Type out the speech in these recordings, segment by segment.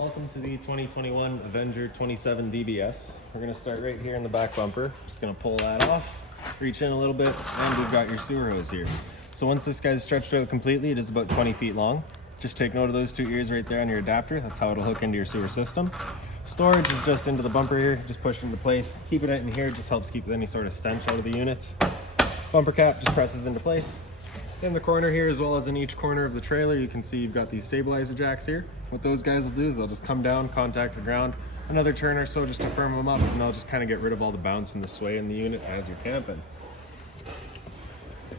Welcome to the 2021 Avenger 27 DBS. We're going to start right here in the back bumper. Just going to pull that off, reach in a little bit, and we've got your sewer hose here. So once this guy's stretched out completely, it is about 20 feet long. Just take note of those two ears right there on your adapter. That's how it'll hook into your sewer system. Storage is just into the bumper here, just push into place. Keeping it in here just helps keep any sort of stench out of the unit. Bumper cap just presses into place. In the corner here, as well as in each corner of the trailer, you can see you've got these stabilizer jacks here. What those guys will do is they'll just come down, contact the ground, another turn or so just to firm them up, and they'll just kind of get rid of all the bounce and the sway in the unit as you're camping.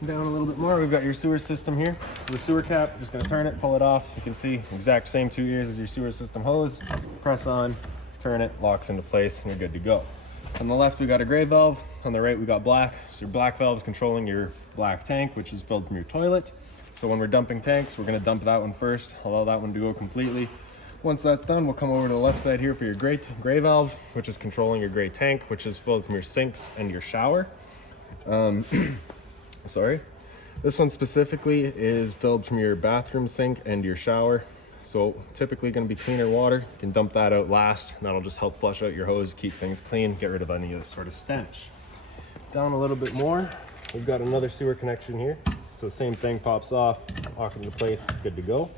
Down a little bit more, we've got your sewer system here. So the sewer cap, just gonna turn it, pull it off. You can see exact same two ears as your sewer system hose. Press on, turn it, locks into place, and you're good to go. On the left, we got a gray valve. On the right, we got black. So your black valve is controlling your black tank, which is filled from your toilet. So when we're dumping tanks, we're gonna dump that one first, allow that one to go completely. Once that's done, we'll come over to the left side here for your gray valve, which is controlling your gray tank, which is filled from your sinks and your shower. Sorry. This one specifically is filled from your bathroom sink and your shower. So typically gonna be cleaner water. You can dump that out last, and that'll just help flush out your hose, keep things clean, get rid of any of this sort of stench. Down a little bit more, we've got another sewer connection here. So same thing, pops off, lock into place, good to go.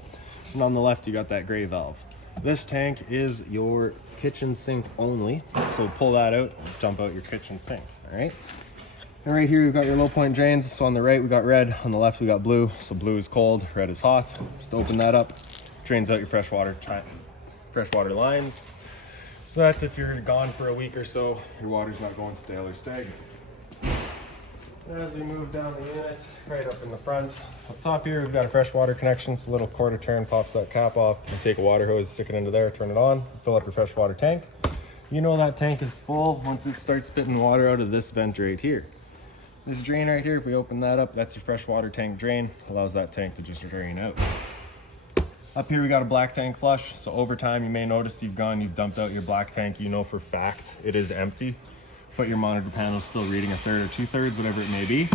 And on the left, you got that gray valve. This tank is your kitchen sink only. So pull that out, dump out your kitchen sink, all right? And right here, we've got your low point drains. So on the right, we got red, on the left, we got blue. So blue is cold, red is hot. Just open that up, drains out your freshwater lines. So that if you're gone for a week or so, your water's not going stale or stagnant. As we move down the unit, right up in the front, up top here, we've got a freshwater connection. It's a little quarter turn, pops that cap off. You take a water hose, stick it into there, turn it on, fill up your freshwater tank. You know that tank is full once it starts spitting water out of this vent right here. This drain right here, if we open that up, that's your freshwater tank drain. Allows that tank to just drain out. Up here, we got a black tank flush. So over time, you may notice you've dumped out your black tank. You know for fact it is empty, but your monitor panel is still reading a third or 2/3, whatever it may be.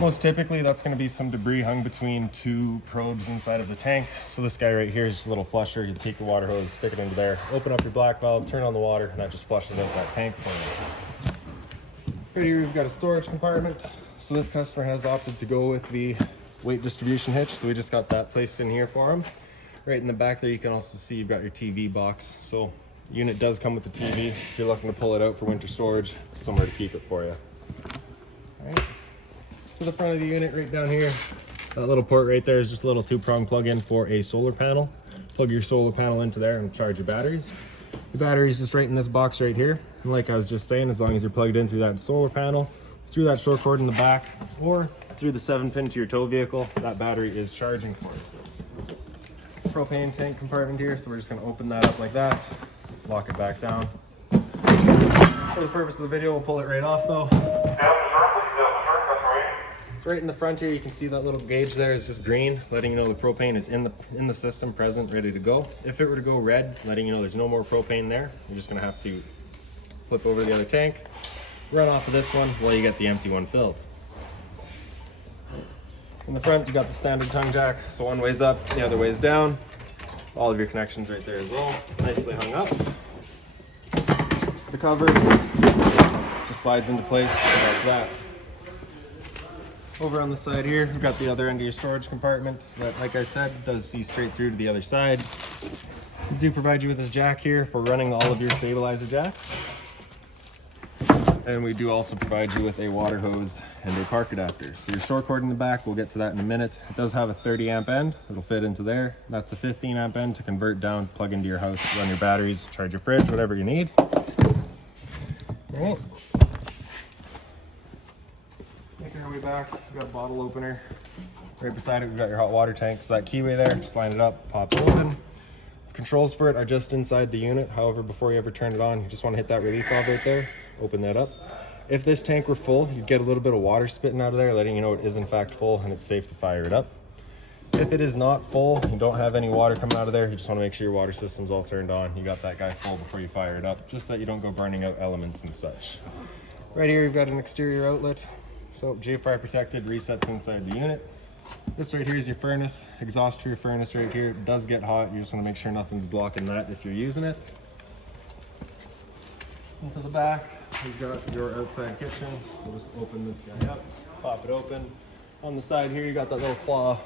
Most typically, that's gonna be some debris hung between two probes inside of the tank. So this guy right here is just a little flusher. You take your water hose, stick it into there, open up your black valve, turn on the water, and that just flushes out that tank for you. Right here, we've got a storage compartment. So this customer has opted to go with the weight distribution hitch. So we just got that placed in here for him. Right in the back there, you can also see you've got your TV box. So the unit does come with the TV. If you're looking to pull it out for winter storage, somewhere to keep it for you. All right. To the front of the unit, right down here, that little port right there is just a little 2-prong plug-in for a solar panel. Plug your solar panel into there and charge your batteries. The battery is just right in this box right here. And like I was just saying, as long as you're plugged in through that solar panel, through that short cord in the back, or through the 7-pin to your tow vehicle, that battery is charging for you. Propane tank compartment here, so we're just gonna open that up like that, lock it back down. For the purpose of the video, we'll pull it right off though. So right in the front here, you can see that little gauge there is just green, letting you know the propane is in the system, present, ready to go. If it were to go red, letting you know there's no more propane there, you're just gonna have to flip over to the other tank, run off of this one while you get the empty one filled. In the front, you got the standard tongue jack, so one way's up, the other way's down. All of your connections right there as well, nicely hung up. The cover just slides into place, and that's that. Over on the side here, we've got the other end of your storage compartment, so that, like I said, does see straight through to the other side. We do provide you with this jack here for running all of your stabilizer jacks. And we do also provide you with a water hose and a park adapter. So your short cord in the back, we'll get to that in a minute. It does have a 30 amp end, it'll fit into there. That's a 15 amp end to convert down, plug into your house, run your batteries, charge your fridge, whatever you need. All right. Making our way back, we've got a bottle opener. Right beside it, we've got your hot water tank. So that keyway there, just line it up, pop it open. Controls for it are just inside the unit. However, before you ever turn it on, you just want to hit that relief valve right there, open that up. If this tank were full, you'd get a little bit of water spitting out of there, letting you know it is in fact full and it's safe to fire it up. If it is not full, you don't have any water coming out of there, you just want to make sure your water system's all turned on. You got that guy full before you fire it up, just so that you don't go burning out elements and such. Right here, you've got an exterior outlet. So GFI protected, resets inside the unit. This right here is your furnace, exhaust for your furnace right here. It does get hot. You just want to make sure nothing's blocking that if you're using it. Into the back, you've got your outside kitchen. So just open this guy up, pop it open. On the side here, you got that little claw,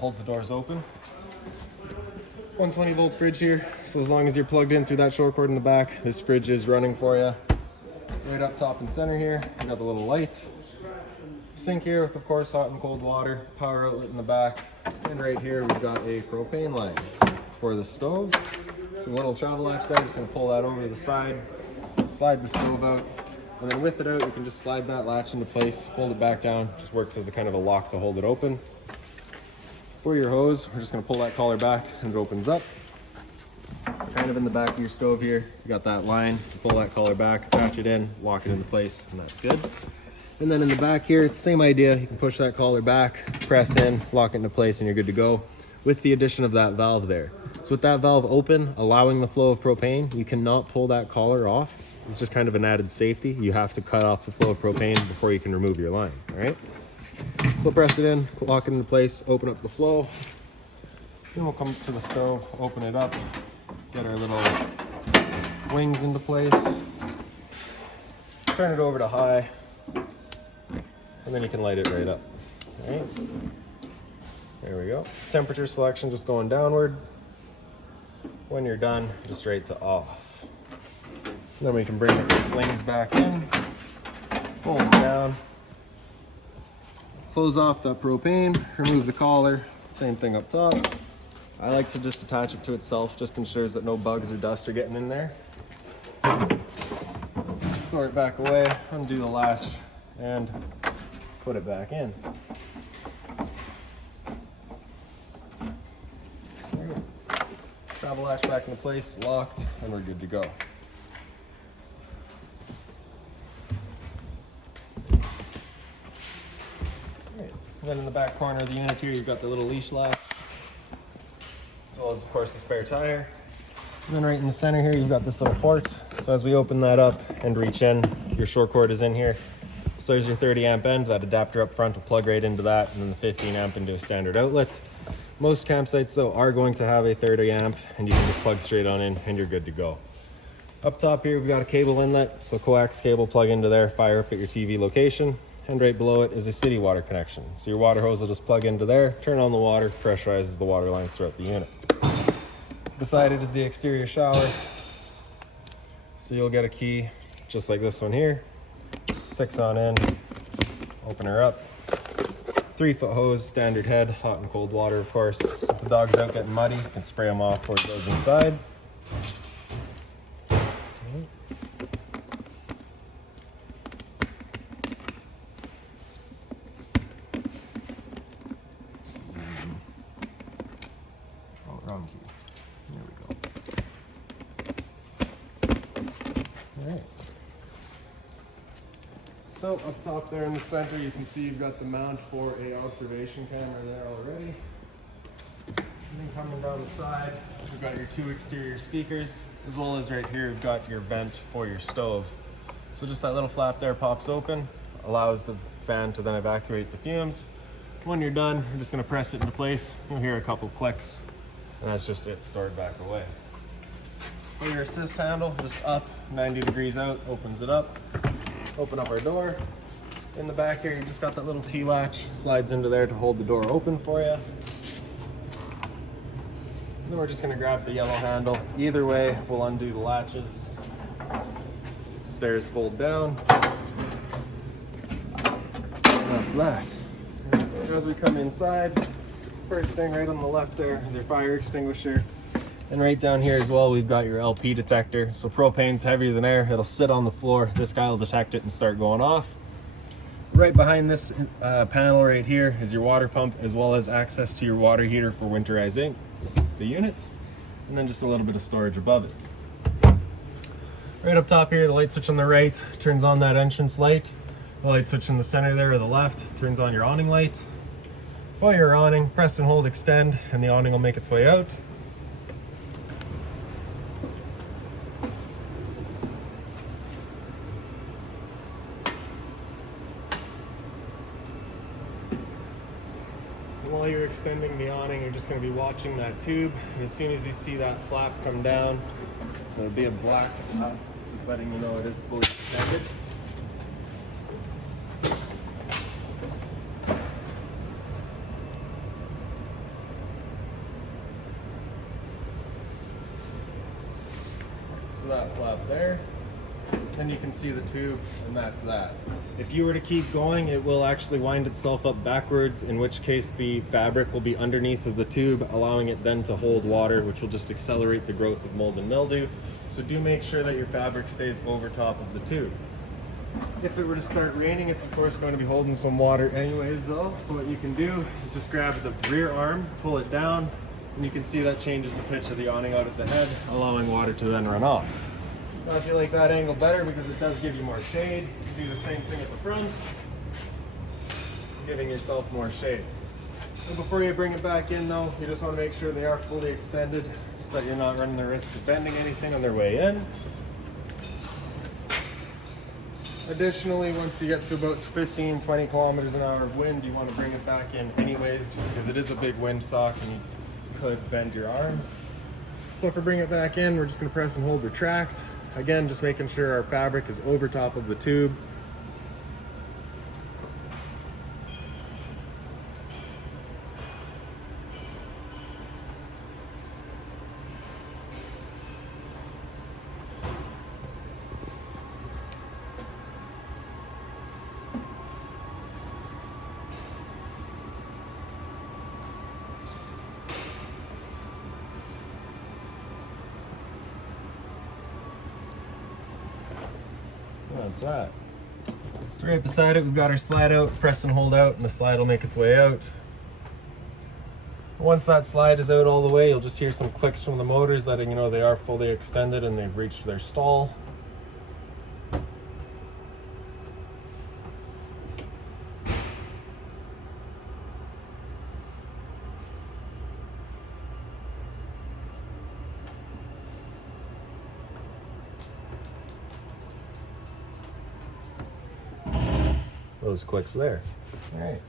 holds the doors open. 120 volt fridge here. So as long as you're plugged in through that short cord in the back, this fridge is running for you. Right up top and center here, you got the little lights. Sink here with, of course, hot and cold water, power outlet in the back, and right here we've got a propane line for the stove. Some little travel latch there, just gonna pull that over to the side, slide the stove out, and then with it out, you can just slide that latch into place, fold it back down, just works as a kind of a lock to hold it open. For your hose, we're just gonna pull that collar back and it opens up. It's kind of in the back of your stove here. You got that line, you pull that collar back, attach it in, lock it into place, and that's good. And then in the back here, it's the same idea. You can push that collar back, press in, lock it into place, and you're good to go. With the addition of that valve there. So with that valve open, allowing the flow of propane, you cannot pull that collar off. It's just kind of an added safety. You have to cut off the flow of propane before you can remove your line, all right? So press it in, lock it into place, open up the flow. Then we'll come to the stove, open it up, get our little wings into place. Turn it over to high. And then you can light it right up. All right. There we go. Temperature selection just going downward. When you're done, just right to off. Then we can bring the wings back in, pull them down, close off the propane, remove the collar, same thing up top. I like to just attach it to itself, just ensures that no bugs or dust are getting in there. Store it back away, undo the latch, and put it back in. Travel latch back into place, locked, and we're good to go. Right. Then in the back corner of the unit here, you've got the little leash latch, as well as, of course, the spare tire. And then right in the center here, you've got this little port. So as we open that up and reach in, your short cord is in here. So there's your 30 amp end, that adapter up front will plug right into that, and then the 15 amp into a standard outlet. Most campsites though are going to have a 30 amp, and you can just plug straight on in and you're good to go. Up top here, we've got a cable inlet, so coax cable plug into there, fire up at your TV location, and right below it is a city water connection. So your water hose will just plug into there, turn on the water, pressurizes the water lines throughout the unit. Beside it is the exterior shower. So you'll get a key just like this one here. Sticks on in, open her up. 3-foot hose, standard head, hot and cold water, of course. So if the dog's out getting muddy, you can spray them off before it goes inside. Oh, wrong key. There we go. All right. So up top there in the center, you can see you've got the mount for a observation camera there already. And then coming down the side, you've got your 2 exterior speakers, as well as right here, you've got your vent for your stove. So just that little flap there pops open, allows the fan to then evacuate the fumes. When you're done, you're just gonna press it into place. You'll hear a couple clicks, and that's just it stored back away. For your assist handle, just up, 90 degrees out, opens it up. Open up our door. In the back here, you just got that little T-latch, slides into there to hold the door open for you. And then we're just gonna grab the yellow handle. Either way, we'll undo the latches. Stairs fold down. And that's that. And as we come inside, first thing right on the left there is your fire extinguisher. And right down here as well, we've got your LP detector. So propane's heavier than air. It'll sit on the floor. This guy will detect it and start going off. Right behind this panel right here is your water pump, as well as access to your water heater for winterizing the units. And then just a little bit of storage above it. Right up top here, the light switch on the right turns on that entrance light. The light switch in the center there or the left turns on your awning light. For your awning, press and hold extend, and the awning will make its way out. while you're extending the awning, you're just going to be watching that tube, and as soon as you see that flap come down, there'll be a black flap. It's just letting you know it is fully extended. So that flap there. Then you can see the tube, and that's that. If you were to keep going, it will actually wind itself up backwards, in which case the fabric will be underneath of the tube, allowing it then to hold water, which will just accelerate the growth of mold and mildew. So do make sure that your fabric stays over top of the tube. If it were to start raining, it's of course going to be holding some water anyways though. So what you can do is just grab the rear arm, pull it down, and you can see that changes the pitch of the awning out at the head, allowing water to then run off. Now if you like that angle better, because it does give you more shade, you can do the same thing at the front, giving yourself more shade. And before you bring it back in though, you just want to make sure they are fully extended, so that you're not running the risk of bending anything on their way in. Additionally, once you get to about 15-20 kilometers an hour of wind, you want to bring it back in anyways, just because it is a big windsock and you could bend your arms. So if we bring it back in, we're just going to press and hold retract. Again, just making sure our fabric is over top of the tube. That's that. So right beside it, we've got our slide out, press and hold out, and the slide will make its way out. Once that slide is out all the way, you'll just hear some clicks from the motors letting you know they are fully extended and they've reached their stall. Those clicks there. All right,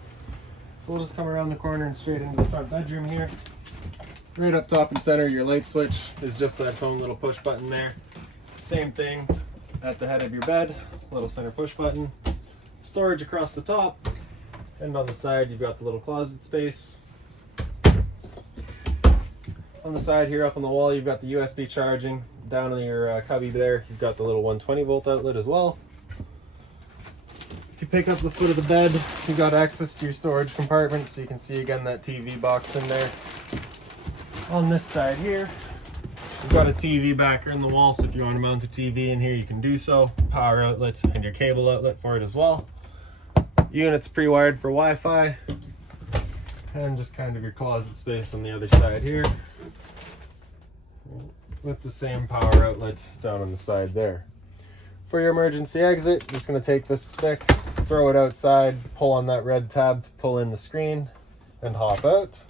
so we'll just come around the corner and straight into the front bedroom here. Right up top and center, your light switch is just that own little push button there. Same thing at the head of your bed, little center push button. Storage across the top, and on the side you've got the little closet space. On the side here up on the wall, you've got the USB charging. Down in your cubby there, you've got the little 120 volt outlet as well. If you pick up the foot of the bed, you've got access to your storage compartment, so you can see again that TV box in there. On this side here, you've got a TV backer in the wall, so if you want to mount a TV in here, you can do so. Power outlet and your cable outlet for it as well. Unit's pre-wired for Wi-Fi. And just kind of your closet space on the other side here, with the same power outlet down on the side there. For your emergency exit, you're just going to take this stick, throw it outside, pull on that red tab to pull in the screen, and hop out.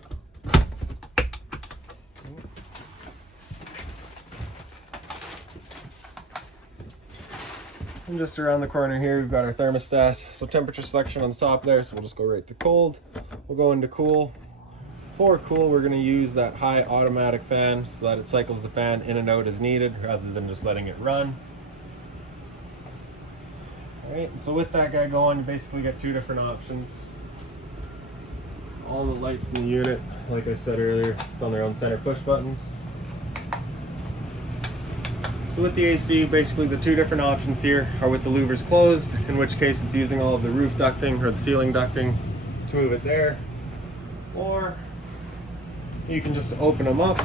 And just around the corner here, we've got our thermostat. So temperature selection on the top there, so we'll just go right to cold. We'll go into cool. For cool, we're going to use that high automatic fan so that it cycles the fan in and out as needed, rather than just letting it run. Alright, so with that guy going, you basically get two different options. All the lights in the unit, like I said earlier, just on their own center push buttons. So with the AC, basically the two different options here are with the louvers closed, in which case it's using all of the roof ducting or the ceiling ducting to move its air. Or you can just open them up,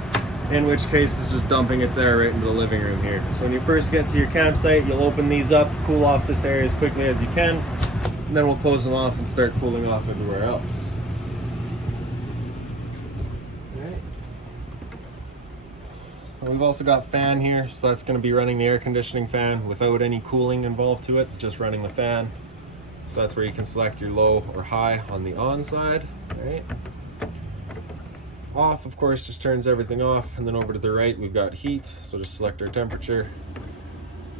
in which case it's just dumping its air right into the living room here. So when you first get to your campsite, you'll open these up, cool off this area as quickly as you can, and then we'll close them off and start cooling off everywhere else. Alright. So we've also got fan here, so that's going to be running the air conditioning fan without any cooling involved to it. It's just running the fan. So that's where you can select your low or high on the on side. Alright. Off, of course, just turns everything off, and then over to the right we've got heat, so just select our temperature.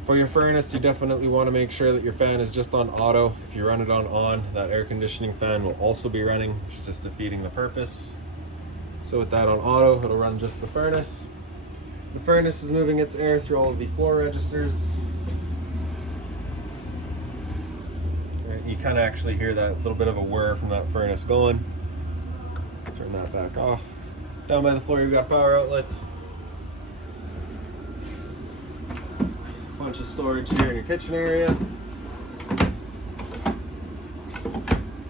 For your furnace, you definitely want to make sure that your fan is just on auto. If you run it on, that air conditioning fan will also be running, which is just defeating the purpose. So with that on auto, it'll run just the furnace. The furnace is moving its air through all of the floor registers. You kind of actually hear that little bit of a whir from that furnace going. Turn that back off. Down by the floor, you've got power outlets. Bunch of storage here in your kitchen area.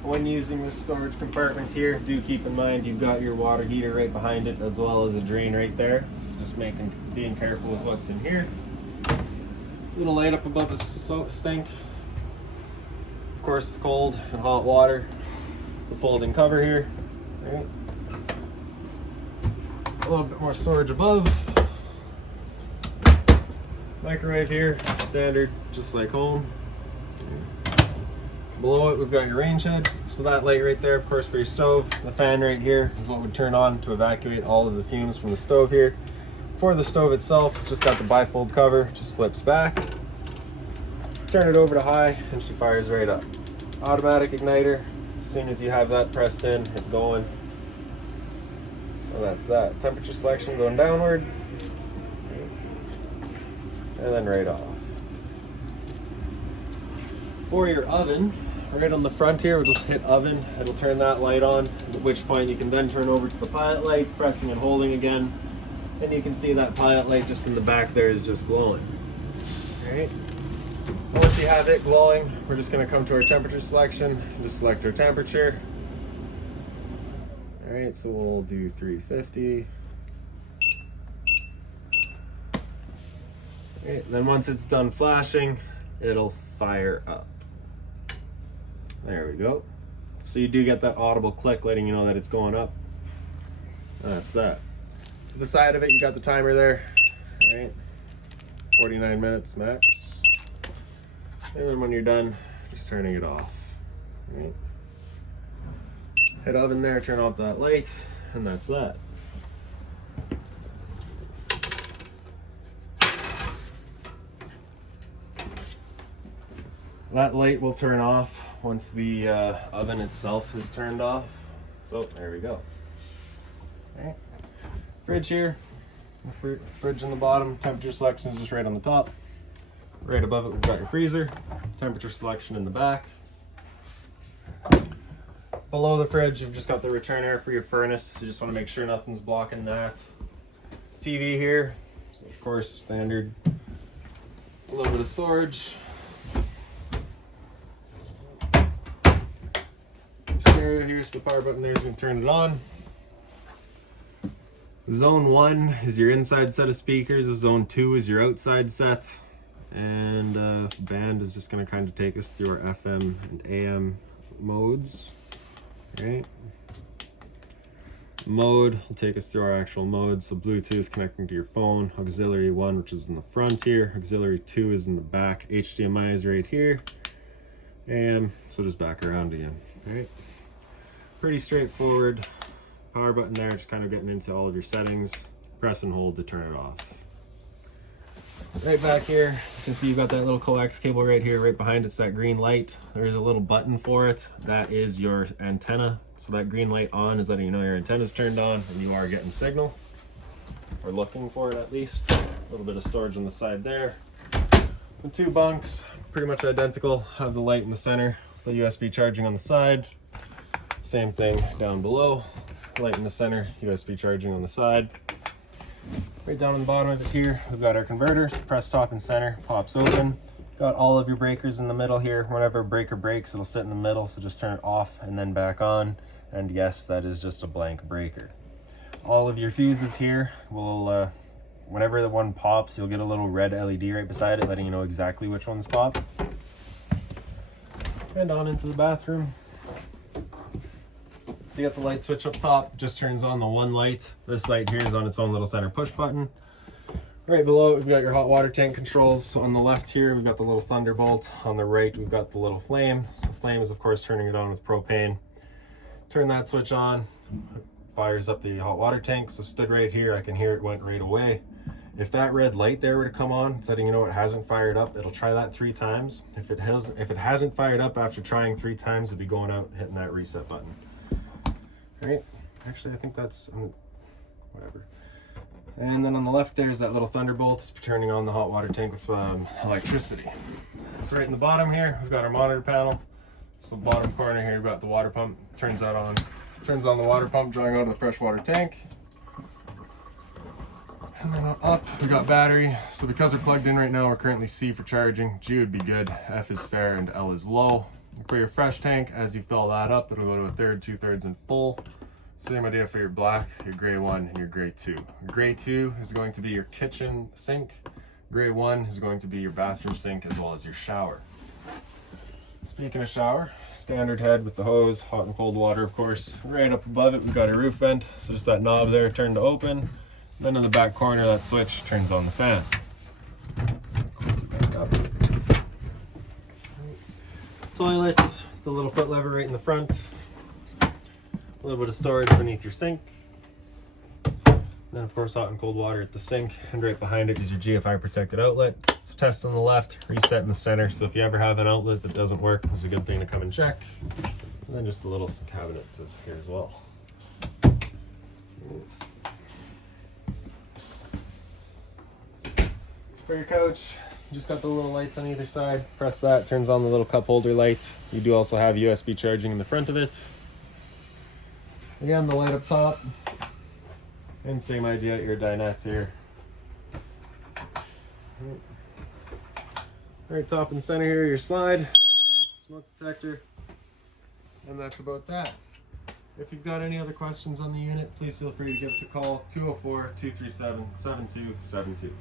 When using this storage compartment here, do keep in mind you've got your water heater right behind it, as well as a drain right there. So just being careful with what's in here. Little light up above the sink. Of course, cold and hot water. The folding cover here. Right. A little bit more storage above. Microwave here, standard, just like home. Below it, we've got your range hood. So that light right there, of course, for your stove. The fan right here is what would turn on to evacuate all of the fumes from the stove here. For the stove itself, it's just got the bifold cover, just flips back. Turn it over to high, and she fires right up. Automatic igniter. As soon as you have that pressed in, it's going. And that's that. Temperature selection going downward. And then right off. For your oven, right on the front here, we'll just hit oven. It'll turn that light on, at which point you can then turn over to the pilot light, pressing and holding again. And you can see that pilot light just in the back there is just glowing. Alright. Once you have it glowing, we're just going to come to our temperature selection. Just select our temperature. Alright, so we'll do 350. Alright, then once it's done flashing, it'll fire up. There we go. So you do get that audible click letting you know that it's going up. That's that. To the side of it, you got the timer there. Alright, 49 minutes max. And then when you're done, just turning it off. Alright. Hit oven there, turn off that light, and that's that. That light will turn off once the oven itself is turned off. So there we go. Alright. Fridge here, fridge on the bottom, temperature selection is just right on the top. Right above it we've got your freezer, temperature selection in the back. Below the fridge you've just got the return air for your furnace. You just want to make sure nothing's blocking that. TV here, so of course standard. A little bit of storage. Stereo here, so the power button there is going to turn it on. Zone 1 is your inside set of speakers. Zone 2 is your outside set. And band is just going to kind of take us through our FM and AM modes. Right. Mode will take us through our actual modes. So Bluetooth connecting to your phone. Auxiliary 1, which is in the front here. Auxiliary 2 is in the back. HDMI is right here. AM, so just back around again. Right. Pretty straightforward. Power button there, just kind of getting into all of your settings. Press and hold to turn it off. Right back here, you can see you've got that little coax cable right here, right behind it's that green light. There's a little button for it. That is your antenna. So that green light on is letting you know your antenna's turned on and you are getting signal. Or looking for it at least. A little bit of storage on the side there. The two bunks, pretty much identical. Have the light in the center with the USB charging on the side. Same thing down below. Light in the center, USB charging on the side. Right down on the bottom of it here, we've got our converters. Press top and center, pops open. Got all of your breakers in the middle here. Whenever a breaker breaks, it'll sit in the middle, so just turn it off and then back on. And yes, that is just a blank breaker. All of your fuses here will, whenever the one pops, you'll get a little red LED right beside it, letting you know exactly which one's popped. And on into the bathroom. So you got the light switch up top, just turns on the one light. This light here is on its own little center push button. Right below it, we've got your hot water tank controls. So on the left here, we've got the little thunderbolt. On the right, we've got the little flame. So flame is of course turning it on with propane. Turn that switch on, fires up the hot water tank. So stood right here, I can hear it went right away. If that red light there were to come on, it's letting you know it hasn't fired up. It'll try that 3 times. If it hasn't fired up after trying 3 times, it'll be going out and hitting that reset button. All right, actually I think that's, whatever. And then on the left there's that little thunderbolt. It's for turning on the hot water tank with electricity. So right in the bottom here, we've got our monitor panel. So the bottom corner here, we've got the water pump. Turns on the water pump, drawing out of the freshwater tank. And then up, we got battery. So because we're plugged in right now, we're currently C for charging. G would be good, F is fair, and L is low. For your fresh tank, as you fill that up, it'll go to 1/3, 2/3, and full. Same idea for your black, your gray 1, and your gray 2. Your gray 2 is going to be your kitchen sink. Gray 1 is going to be your bathroom sink as well as your shower. Speaking of shower, standard head with the hose, hot and cold water, of course. Right up above it, we've got a roof vent. So just that knob there, turn to open. Then in the back corner, that switch turns on the fan. Toilets, the little foot lever right in the front. A little bit of storage beneath your sink. Then of course hot and cold water at the sink, and right behind it is your GFI protected outlet. So test on the left, reset in the center. So if you ever have an outlet that doesn't work, it's a good thing to come and check. And then just a little cabinet here as well. For your couch, you just got the little lights on either side. Press that, turns on the little cup holder light. You do also have USB charging in the front of it. Again, the light up top. And same idea at your dinettes here. Right top and center here, your slide, smoke detector, and that's about that. If you've got any other questions on the unit, please feel free to give us a call, 204-237-7272.